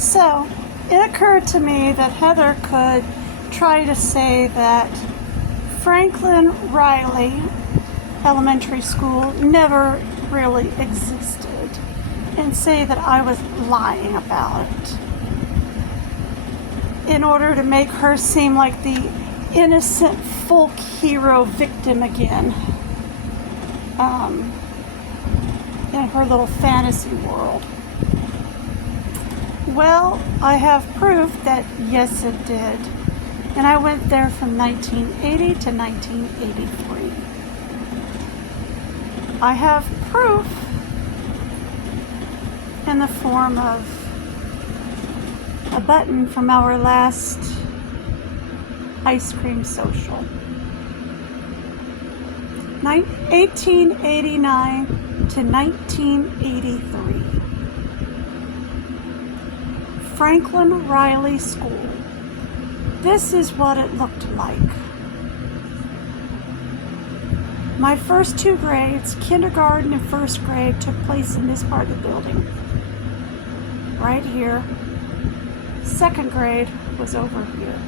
So it occurred to me that Heather could try to say that Franklin Riley Elementary School never really existed and say that I was lying about it in order to make her seem like the innocent folk hero victim again in her little fantasy world. Well, I have proof that yes, it did. And I went there from 1980 to 1983. I have proof in the form of a button from our last ice cream social. 1889 to 1983. Franklin Riley School. This is what it looked like. My first two grades, kindergarten and first grade, took place in this part of the building. Right here. Second grade was over here.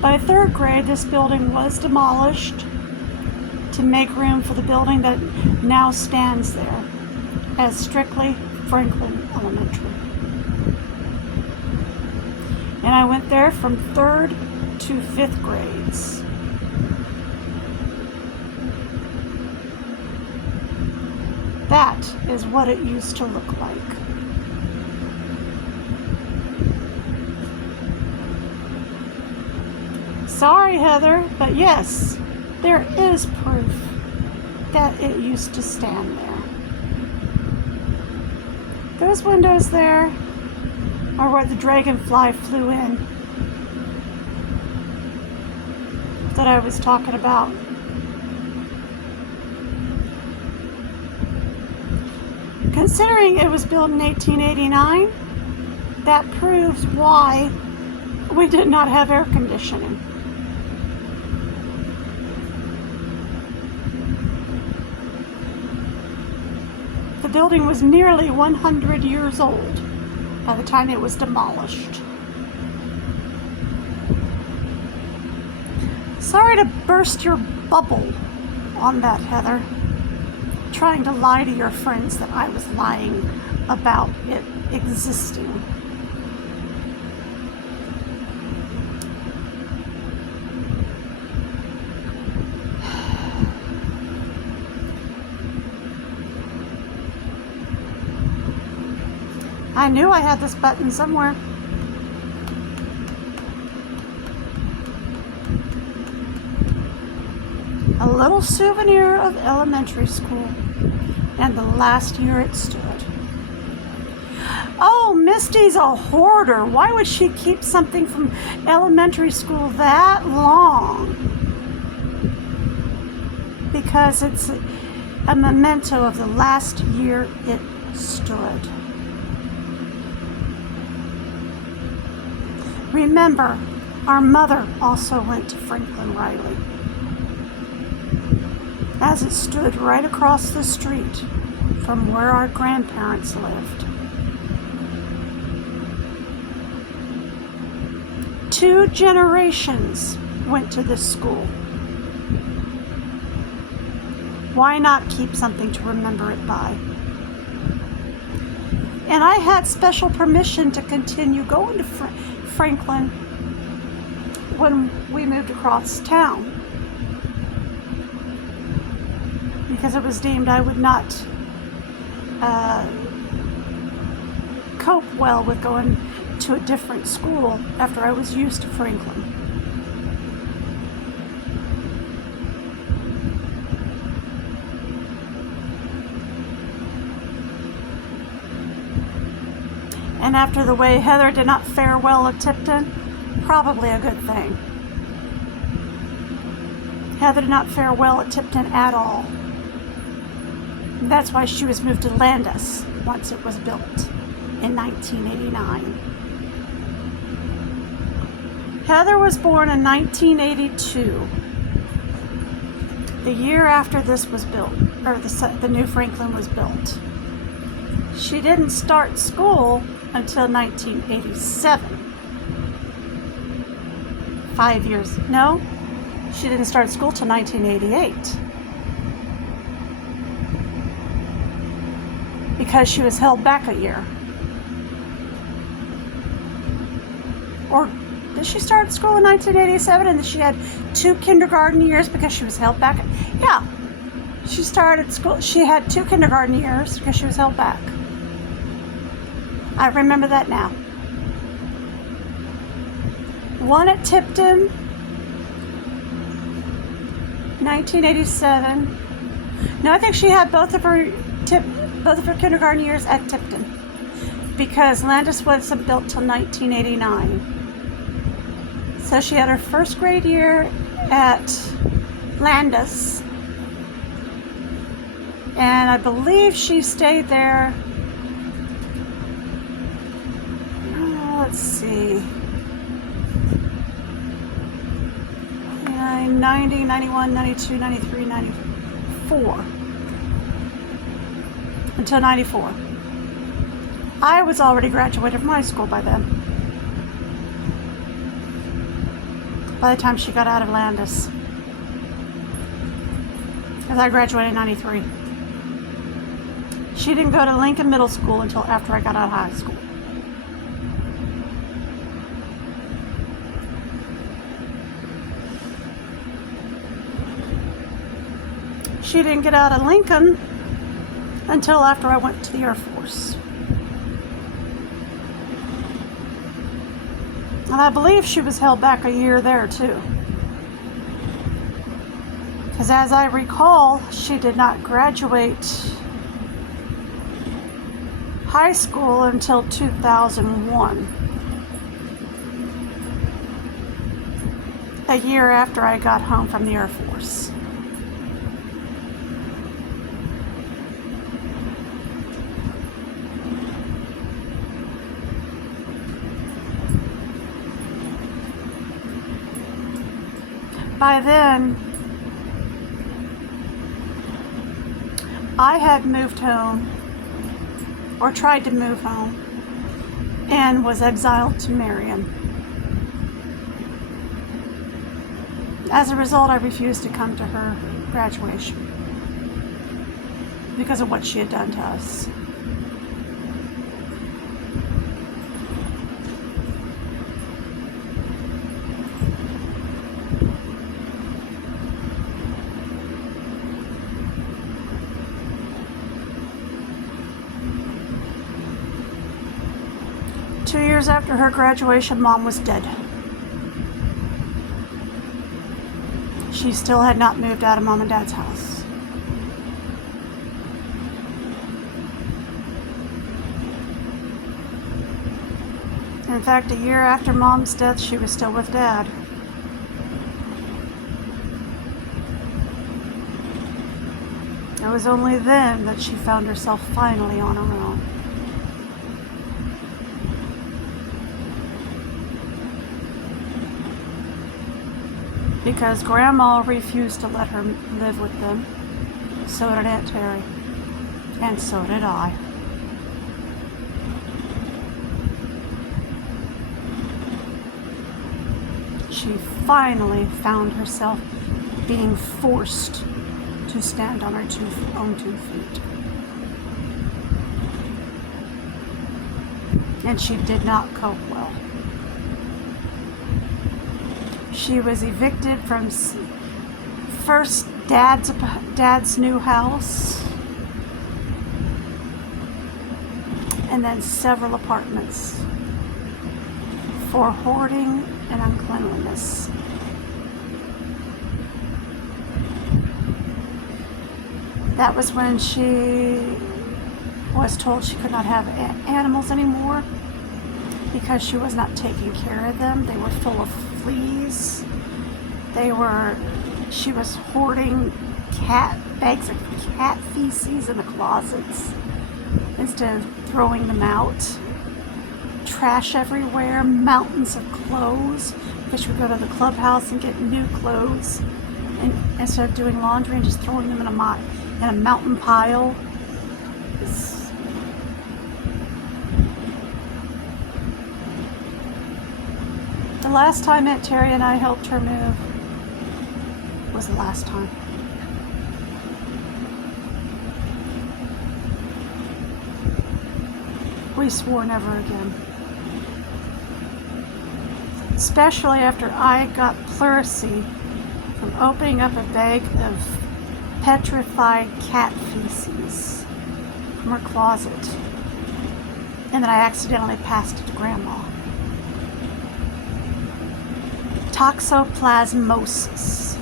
By third grade, this building was demolished to make room for the building that now stands there as strictly Franklin Elementary. And I went there from third to fifth grades. That is what it used to look like. Sorry, Heather, but yes, there is proof that it used to stand there. Those windows there are where the dragonfly flew in that I was talking about. Considering it was built in 1889, that proves why we did not have air conditioning. The building was nearly 100 years old by the time it was demolished. Sorry to burst your bubble on that, Heather. Trying to lie to your friends that I was lying about it existing. I knew I had this button somewhere. A little souvenir of elementary school and the last year it stood. Oh, Misty's a hoarder. Why would she keep something from elementary school that long? Because it's a memento of the last year it stood. Remember, our mother also went to Franklin Riley, as it stood right across the street from where our grandparents lived. 2 generations went to this school. Why not keep something to remember it by? And I had special permission to continue going to Franklin when we moved across town, because it was deemed I would not cope well with going to a different school after I was used to Franklin. And after the way Heather did not fare well at Tipton, probably a good thing. Heather did not fare well at Tipton at all. That's why she was moved to Landis once it was built in 1989. Heather was born in 1982, the year after this was built. or the new Franklin was built. She didn't start school until 1987. 5 years. No, she didn't start school till 1988. Because she was held back a year. Or did she start school in 1987 and she had 2 kindergarten years because she was held back? Yeah. She started school. She had 2 kindergarten years because she was held back. I remember that now. One at Tipton, 1987. No, I think she had both of her kindergarten years at Tipton, because Landis wasn't built till 1989. So she had her first grade year at Landis, and I believe she stayed there. Let's see. 90, 91, 92, 93, 94. Until 94. I was already graduated from high school by then. By the time she got out of Landis. Because I graduated in 93. She didn't go to Lincoln Middle School until after I got out of high school. She didn't get out of Lincoln until after I went to the Air Force. And I believe she was held back a year there too. Because as I recall, she did not graduate high school until 2001. A year after I got home from the Air Force. By then, I had moved home, or tried to move home, and was exiled to Marion. As a result, I refused to come to her graduation because of what she had done to us. Two years after her graduation, Mom was dead. She still had not moved out of Mom and Dad's house. In fact, a year after Mom's death, she was still with Dad. It was only then that she found herself finally on her own. Because Grandma refused to let her live with them. So did Aunt Terry. And so did I. She finally found herself being forced to stand on her own 2 feet. And she did not cope well. She was evicted from first Dad's new house, and then several apartments for hoarding and uncleanliness. That was when she was told she could not have animals anymore because she was not taking care of them. They were full of fleas. She was hoarding bags of cat feces in the closets instead of throwing them out. Trash everywhere, mountains of clothes, because she would go to the clubhouse and get new clothes, and instead of doing laundry and just throwing them in a mountain pile. It's, the last time Aunt Terry and I helped her move was the last time. We swore never again. Especially after I got pleurisy from opening up a bag of petrified cat feces from her closet. And then I accidentally passed it to Grandma. Toxoplasmosis.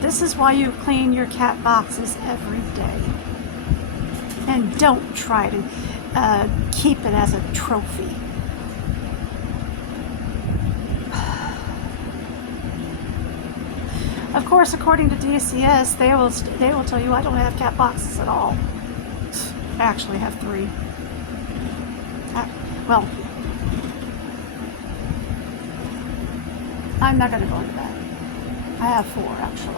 This is why you clean your cat boxes every day. And don't try to keep it as a trophy. Of course, according to DCS, they will tell you I don't have cat boxes at all. I actually have 3. Well, I'm not going to go into that. I have 4 actually.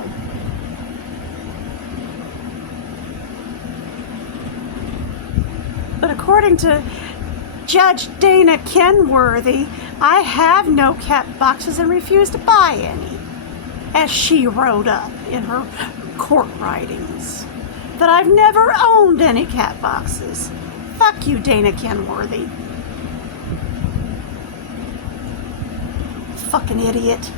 But according to Judge Dana Kenworthy, I have no cat boxes and refuse to buy any, as she wrote up in her court writings. That I've never owned any cat boxes. Fuck you, Dana Kenworthy. Fucking idiot.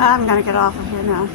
I'm gonna get off of here now.